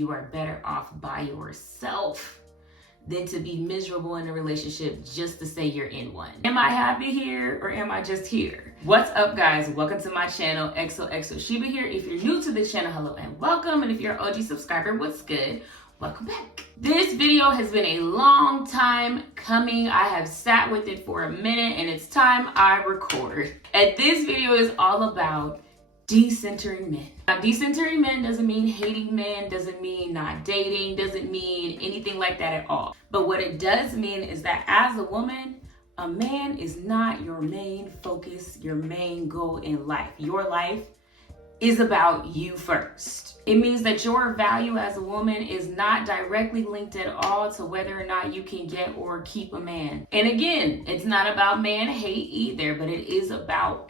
You are better off by yourself than to be miserable in a relationship just to say you're in one. Am I happy here or am I just here? What's up, guys? Welcome to my channel, XOXO Sheba here. If you're new to the channel, hello and welcome. And if you're an OG subscriber, what's good? Welcome back. This video has been a long time coming. I have sat with it for a minute and it's time I record. And this video is all about decentering men. Now, decentering men doesn't mean hating men, doesn't mean not dating, doesn't mean anything like that at all. But what it does mean is that as a woman, a man is not your main focus, your main goal in life. Your life is about you first. It means that your value as a woman is not directly linked at all to whether or not you can get or keep a man. And again, it's not about man hate either, but it is about,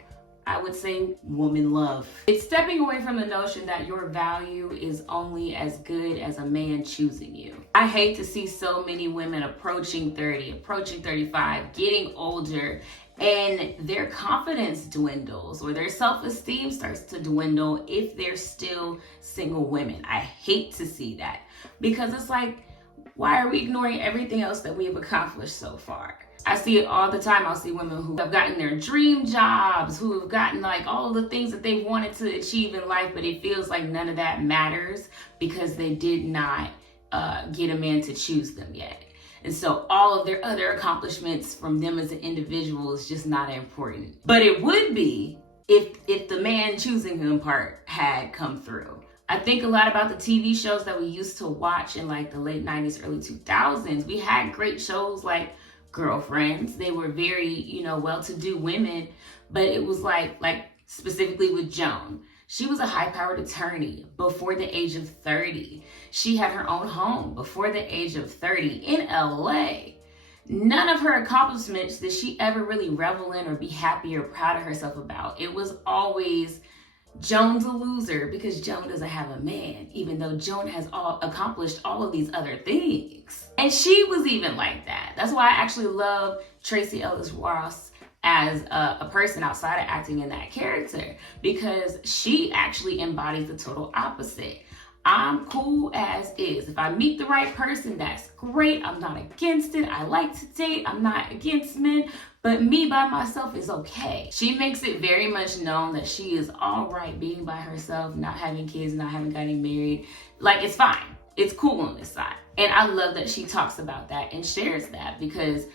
I would say, woman love. It's stepping away from the notion that your value is only as good as a man choosing you. I hate to see so many women approaching 30, approaching 35, getting older, and their confidence dwindles or their self-esteem starts to dwindle if they're still single women. I hate to see that because it's like, why are we ignoring everything else that we have accomplished so far? I see it all the time. I'll see women who have gotten their dream jobs, who have gotten like all of the things that they wanted to achieve in life, but it feels like none of that matters because they did not get a man to choose them yet. And so all of their other accomplishments from them as an individual is just not important. But it would be if the man choosing him part had come through. I think a lot about the TV shows that we used to watch in like the late 90s, early 2000s. We had great shows like Girlfriends. They were very, well-to-do women, but it was like specifically with Joan. She was a high-powered attorney before the age of 30. She had her own home before the age of 30 in LA. None of her accomplishments did she ever really revel in or be happy or proud of herself about. It was always Joan's a loser because Joan doesn't have a man, even though Joan has accomplished all of these other things. And she was even like that. That's why I actually love Tracee Ellis Ross as a person outside of acting in that character, because she actually embodies the total opposite. I'm cool as is. If I meet the right person, that's great. I'm not against it. I like to date. I'm not against men, but me by myself is okay. She makes it very much known that she is all right being by herself, not having kids, not having gotten married. Like, it's fine. It's cool on this side. And I love that she talks about that and shares that, because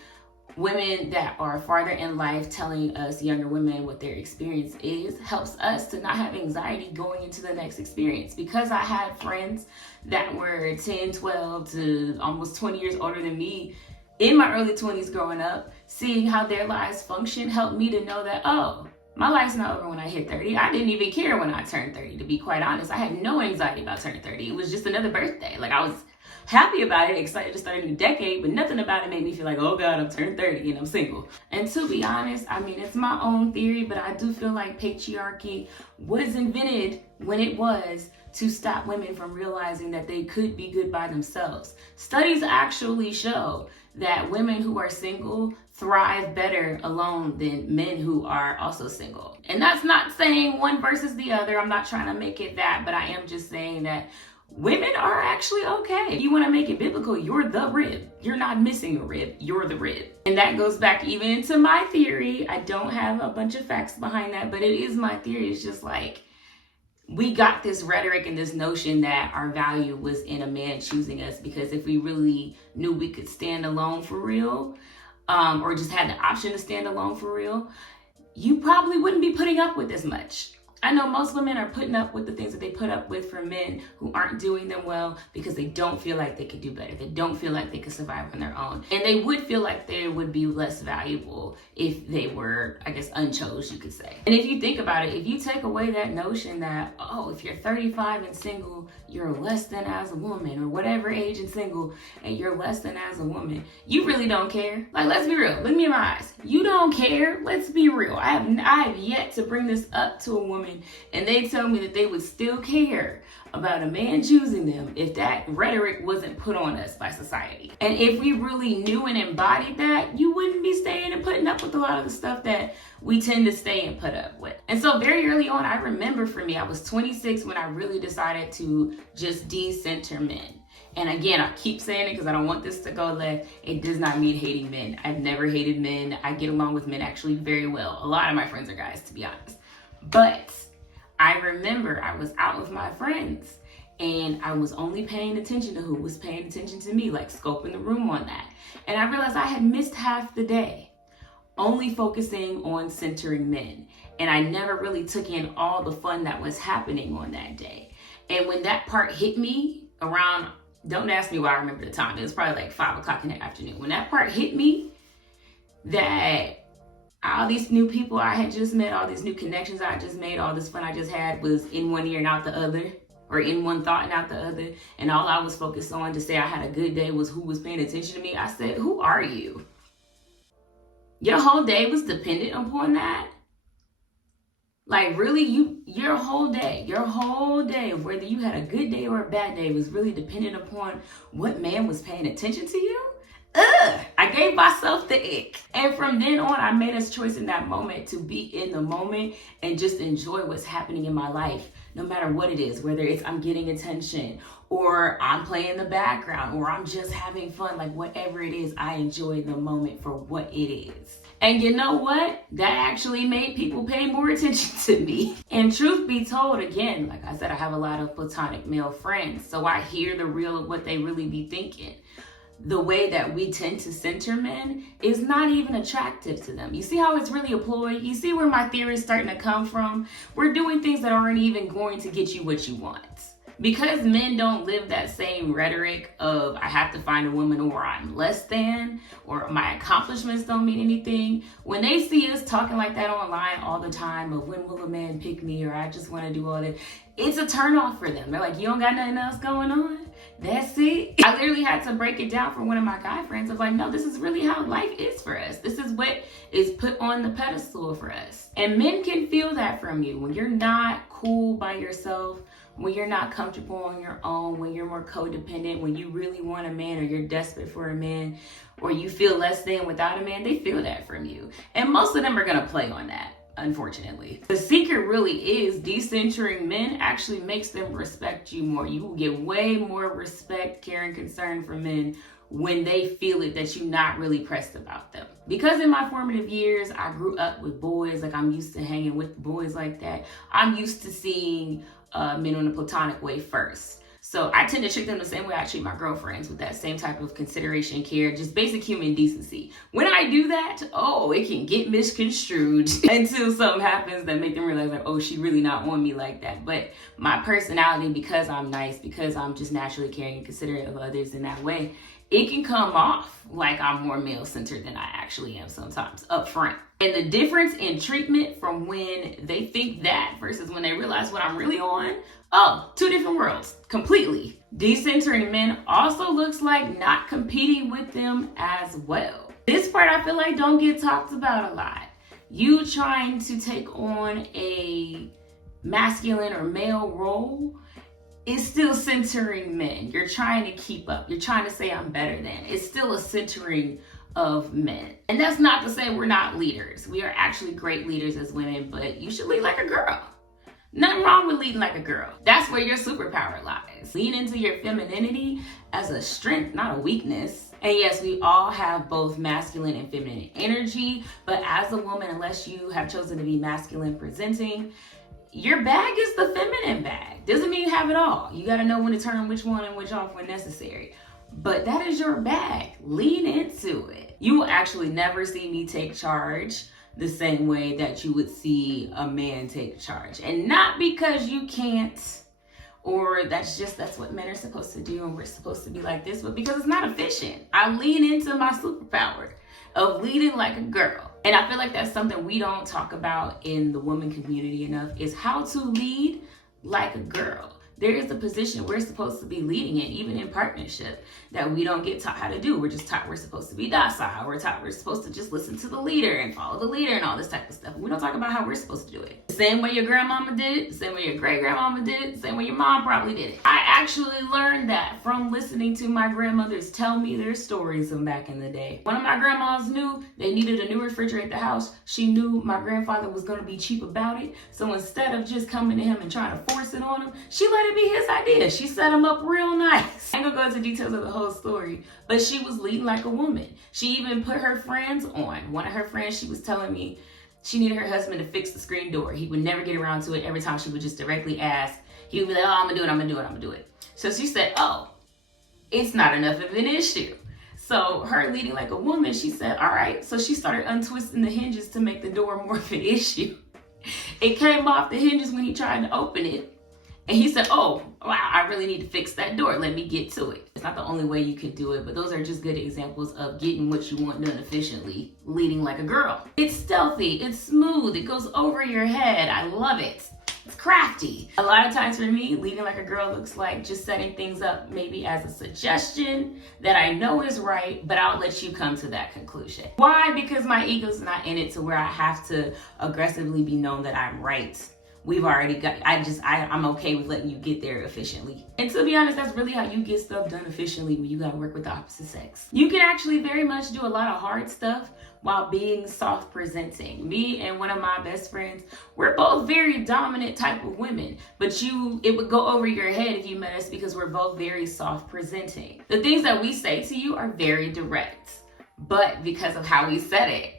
women that are farther in life telling us younger women what their experience is helps us to not have anxiety going into the next experience. Because I had friends that were 10, 12 to almost 20 years older than me in my early 20s growing up, seeing how their lives function helped me to know that, oh, my life's not over when I hit 30. I didn't even care when I turned 30, to be quite honest. I had no anxiety about turning 30. It was just another birthday. Like, I was happy about it, excited to start a new decade, but nothing about it made me feel like, oh God, I'm turning 30 and I'm single. And to be honest, I mean, it's my own theory, but I do feel like patriarchy was invented when it was to stop women from realizing that they could be good by themselves. Studies actually show that women who are single thrive better alone than men who are also single. And that's not saying one versus the other. I'm not trying to make it that, but I am just saying that women are actually okay. If you want to make it biblical, you're the rib. You're not missing a rib, you're the rib. And that goes back even into my theory. I don't have a bunch of facts behind that, but it is my theory. It's just like, we got this rhetoric and this notion that our value was in a man choosing us, because if we really knew we could stand alone for real, or just had the option to stand alone for real, you probably wouldn't be putting up with as much. I know most women are putting up with the things that they put up with for men who aren't doing them well because they don't feel like they could do better. They don't feel like they could survive on their own. And they would feel like they would be less valuable if they were, I guess, unchosed, you could say. And if you think about it, if you take away that notion that, oh, if you're 35 and single, you're less than as a woman, or whatever age and single, and you're less than as a woman, you really don't care. Like, let's be real. Look me in my eyes. You don't care. Let's be real. I have yet to bring this up to a woman woman and they tell me that they would still care about a man choosing them if that rhetoric wasn't put on us by society. And if we really knew and embodied that, you wouldn't be staying and putting up with a lot of the stuff that we tend to stay and put up with. And so very early on, I remember for me, I was 26 when I really decided to just decenter men. And again, I keep saying it because I don't want this to go left. It does not mean hating men. I've never hated men. I get along with men actually very well. A lot of my friends are guys, to be honest. But I remember I was out with my friends and I was only paying attention to who was paying attention to me, like scoping the room on that. And I realized I had missed half the day only focusing on centering men. And I never really took in all the fun that was happening on that day. And when that part hit me around, don't ask me why I remember the time. It was probably like 5 o'clock in the afternoon. When that part hit me, that all these new people I had just met, all these new connections I just made, all this fun I just had was in one ear and out the other, or in one thought and out the other. And all I was focused on to say I had a good day was who was paying attention to me. I said, who are you? Your whole day was dependent upon that? Like really, your whole day, of whether you had a good day or a bad day was really dependent upon what man was paying attention to you? Ugh, I gave myself the ick. And from then on, I made a choice in that moment to be in the moment and just enjoy what's happening in my life, no matter what it is, whether it's I'm getting attention or I'm playing the background or I'm just having fun, like whatever it is, I enjoy the moment for what it is. And you know what? That actually made people pay more attention to me. And truth be told, again, like I said, I have a lot of platonic male friends, so I hear the real of what they really be thinking. The way that we tend to center men is not even attractive to them. You see how it's really a ploy? You see where my theory is starting to come from? We're doing things that aren't even going to get you what you want. Because men don't live that same rhetoric of I have to find a woman or I'm less than or my accomplishments don't mean anything. When they see us talking like that online all the time of when will a man pick me or I just want to do all that, it's a turn off for them. They're like, you don't got nothing else going on? That's it. I literally had to break it down for one of my guy friends of like, no, this is really how life is for us. This is what is put on the pedestal for us. And men can feel that from you when you're not cool by yourself, when you're not comfortable on your own, when you're more codependent, when you really want a man or you're desperate for a man or you feel less than without a man, they feel that from you. And most of them are going to play on that, unfortunately. The secret really is decentering men actually makes them respect you more. You will get way more respect, care, and concern from men when they feel it that you're not really pressed about them. Because in my formative years, I grew up with boys, like I'm used to hanging with boys like that. I'm used to seeing men in a platonic way first. So I tend to treat them the same way I treat my girlfriends, with that same type of consideration, care, just basic human decency. When I do that, oh, it can get misconstrued until something happens that make them realize like, oh, she really not on me like that. But my personality, because I'm nice, because I'm just naturally caring and considerate of others in that way, it can come off like I'm more male-centered than I actually am sometimes up front. And the difference in treatment from when they think that versus when they realize what I'm really on, oh, two different worlds, completely. Decentering men also looks like not competing with them as well. This part I feel like don't get talked about a lot. You trying to take on a masculine or male role is still centering men. You're trying to keep up. You're trying to say I'm better than. It's still a centering of men. And that's not to say we're not leaders. We are actually great leaders as women, but you should lead like a girl. Nothing wrong with leading like a girl. That's where your superpower lies. Lean into your femininity as a strength, not a weakness. And yes, we all have both masculine and feminine energy, but as a woman, unless you have chosen to be masculine presenting, your bag is the feminine bag. Doesn't mean you have it all. You got to know when to turn which one and which off when necessary. But that is your bag. Lean into it. You will actually never see me take charge the same way that you would see a man take charge. And not because you can't, or that's what men are supposed to do and we're supposed to be like this, but because it's not efficient. I lean into my superpower of leading like a girl. And I feel like that's something we don't talk about in the woman community enough, is how to lead like a girl. there is a position we're supposed to be leading in, even in partnership, that we don't get taught how to do. We're just taught we're supposed to be docile. We're taught we're supposed to just listen to the leader and follow the leader and all this type of stuff. We don't talk about how we're supposed to do it. The same way your grandmama did it, the same way your great-grandmama did it, the same way your mom probably did it. I actually learned that from listening to my grandmothers tell me their stories from back in the day. One of my grandmas knew they needed a new refrigerator at the house. She knew my grandfather was going to be cheap about it. So instead of just coming to him and trying to force it on him, she let it be his idea. She set him up real nice. I ain't gonna go into details of the whole story, but she was leading like a woman. She even put her friends on. One of her friends, she was telling me she needed her husband to fix the screen door. He would never get around to it. Every time she would just directly ask, he would be like, oh, I'm gonna do it. So she said, oh, it's not enough of an issue. So her leading like a woman, she said, all right. So she started untwisting the hinges to make the door more of an issue. It came off the hinges when he tried to open it. And he said, oh, wow, I really need to fix that door. Let me get to it. It's not the only way you can do it, but those are just good examples of getting what you want done efficiently, leading like a girl. It's stealthy, it's smooth, it goes over your head. I love it. It's crafty. A lot of times for me, leading like a girl looks like just setting things up maybe as a suggestion that I know is right, but I'll let you come to that conclusion. Why? Because my ego's not in it to where I have to aggressively be known that I'm right. We've already got, I'm okay with letting you get there efficiently. And to be honest, that's really how you get stuff done efficiently, when you gotta work with the opposite sex. You can actually very much do a lot of hard stuff while being soft presenting. Me and one of my best friends, we're both very dominant type of women, but it would go over your head if you met us because we're both very soft presenting. The things that we say to you are very direct, but because of how we said it,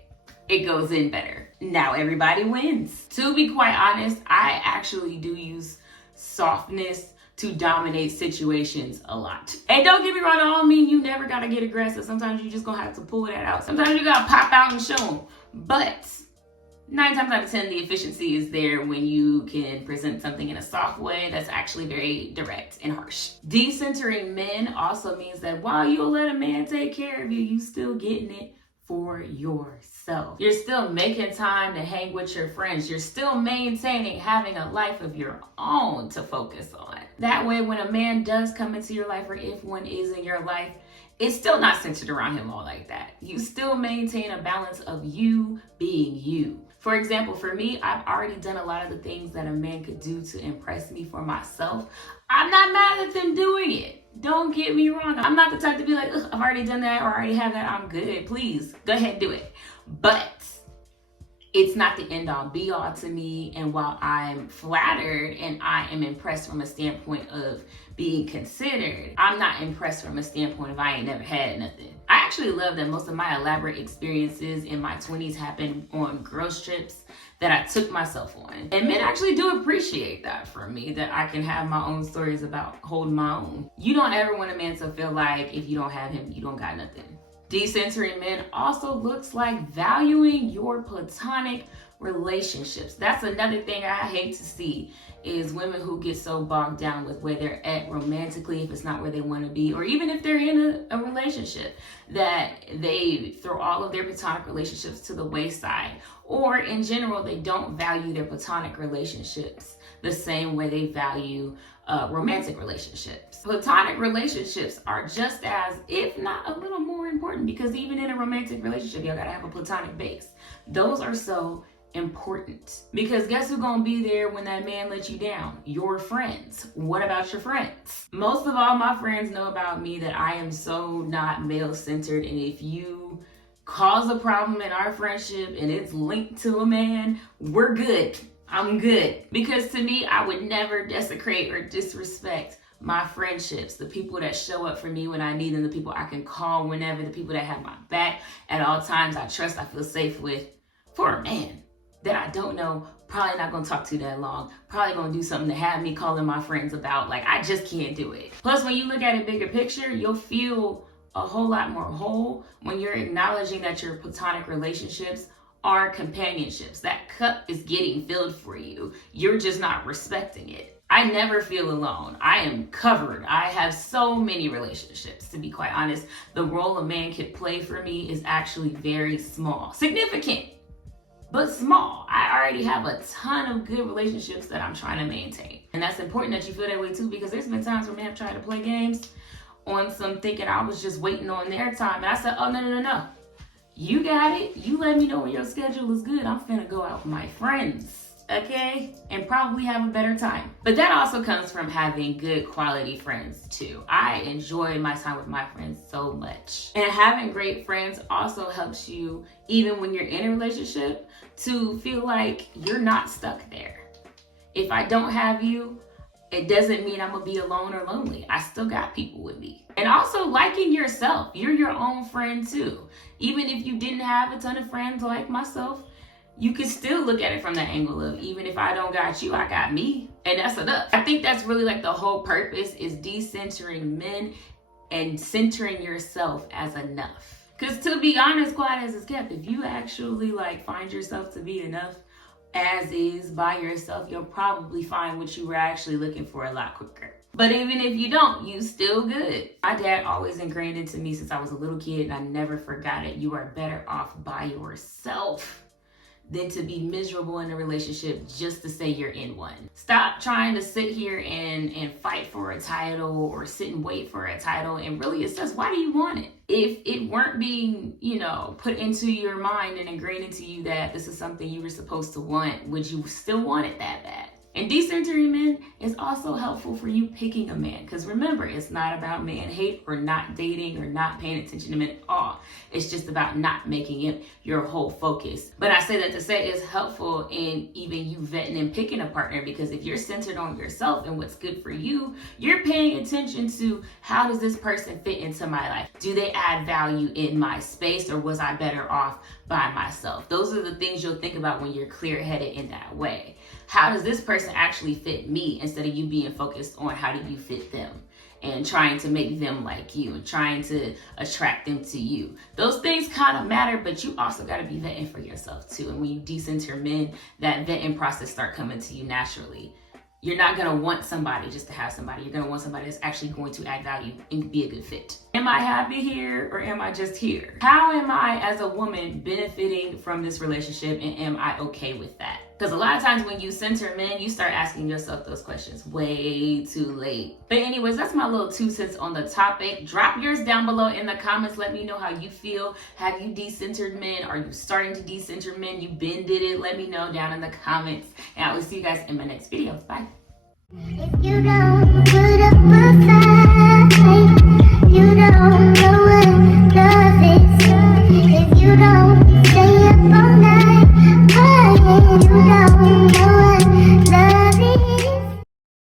it goes in better. Now everybody wins. To be quite honest, I actually do use softness to dominate situations a lot. And don't get me wrong, I don't mean you never gotta get aggressive. Sometimes you just gonna have to pull that out. Sometimes you gotta pop out and show them. But 9 times out of 10, the efficiency is there when you can present something in a soft way that's actually very direct and harsh. Decentering men also means that while you'll let a man take care of you, you still getting it for yourself. You're still making time to hang with your friends. You're still maintaining having a life of your own to focus on. That way, when a man does come into your life, or if one is in your life, it's still not centered around him all like that. You still maintain a balance of you being you. For example, for me, I've already done a lot of the things that a man could do to impress me for myself. I'm not mad at them doing it. Don't get me wrong. I'm not the type to be like, I've already done that, or I already have that. I'm good. Please go ahead and do it. But it's not the end all be all to me. And while I'm flattered and I am impressed from a standpoint of being considered, I'm not impressed from a standpoint of I ain't never had nothing. I actually love that most of my elaborate experiences in my 20s happened on girls trips that I took myself on. And men actually do appreciate that from me, that I can have my own stories about holding my own. You don't ever want a man to feel like if you don't have him, you don't got nothing. Decentering men also looks like valuing your platonic relationships. That's another thing I hate to see, is women who get so bogged down with where they're at romantically, if it's not where they want to be, or even if they're in a relationship, that they throw all of their platonic relationships to the wayside, or in general, they don't value their platonic relationships the same way they value romantic relationships. Platonic relationships are just as, if not a little more important, because even in a romantic relationship, y'all gotta have a platonic base. Those are so important, because guess who's gonna be there when that man lets you down? Your friends. What about your friends? Most of all, my friends know about me that I am so not male-centered, and if you cause a problem in our friendship and it's linked to a man, we're good. I'm good. Because to me, I would never desecrate or disrespect my friendships, the people that show up for me when I need them, the people I can call whenever, the people that have my back at all times, I trust, I feel safe with. For a man that I don't know, probably not gonna talk to that long, probably gonna do something to have me calling my friends about, like, I just can't do it. Plus, when you look at it bigger picture, you'll feel a whole lot more whole when you're acknowledging that your platonic relationships are companionships. That cup is getting filled for you. You're just not respecting it. I never feel alone. I am covered. I have so many relationships, to be quite honest. The role a man could play for me is actually very small. Significant, but small. I already have a ton of good relationships that I'm trying to maintain. And that's important that you feel that way too, because there's been times where men have tried to play games on some thinking I was just waiting on their time. And I said, oh, no. You got it. You let me know when your schedule is good. I'm finna go out with my friends, okay? And probably have a better time. But that also comes from having good quality friends too. I enjoy my time with my friends so much. And having great friends also helps you, even when you're in a relationship, to feel like you're not stuck there. If I don't have you, it doesn't mean I'm gonna be alone or lonely. I still got people with me. And also liking yourself. You're your own friend too. Even if you didn't have a ton of friends like myself, you can still look at it from the angle of, even if I don't got you, I got me. And that's enough. I think that's really like the whole purpose, is decentering men and centering yourself as enough. Because to be honest, quiet as it's kept, if you actually like find yourself to be enough as is by yourself, you'll probably find what you were actually looking for a lot quicker. But even if you don't, you still good. My dad always ingrained into me since I was a little kid, and I never forgot it. You are better off by yourself than to be miserable in a relationship just to say you're in one. Stop trying to sit here and fight for a title or sit and wait for a title and really assess, why do you want it? If it weren't being, put into your mind and ingrained into you that this is something you were supposed to want, would you still want it that bad? And decentering men is also helpful for you picking a man. Because remember, it's not about man hate or not dating or not paying attention to men at all. It's just about not making it your whole focus. But I say that to say it's helpful in even you vetting and picking a partner, because if you're centered on yourself and what's good for you, you're paying attention to, how does this person fit into my life? Do they add value in my space, or was I better off by myself? Those are the things you'll think about when you're clear-headed in that way. How does this person actually fit me, instead of you being focused on how do you fit them and trying to make them like you and trying to attract them to you. Those things kind of matter, but you also got to be vetting for yourself too. And when you decenter men, that vetting process start coming to you naturally. You're not going to want somebody just to have somebody. You're going to want somebody that's actually going to add value and be a good fit. Am I happy here, or am I just here? How am I as a woman benefiting from this relationship, and am I okay with that? Because a lot of times when you center men, you start asking yourself those questions way too late. But anyways, that's my little 2 cents on the topic. Drop yours down below in the comments. Let me know how you feel. Have you decentered men? Are you starting to decenter men? You been did it? Let me know down in the comments. And I will see you guys in my next video. Bye. If you don't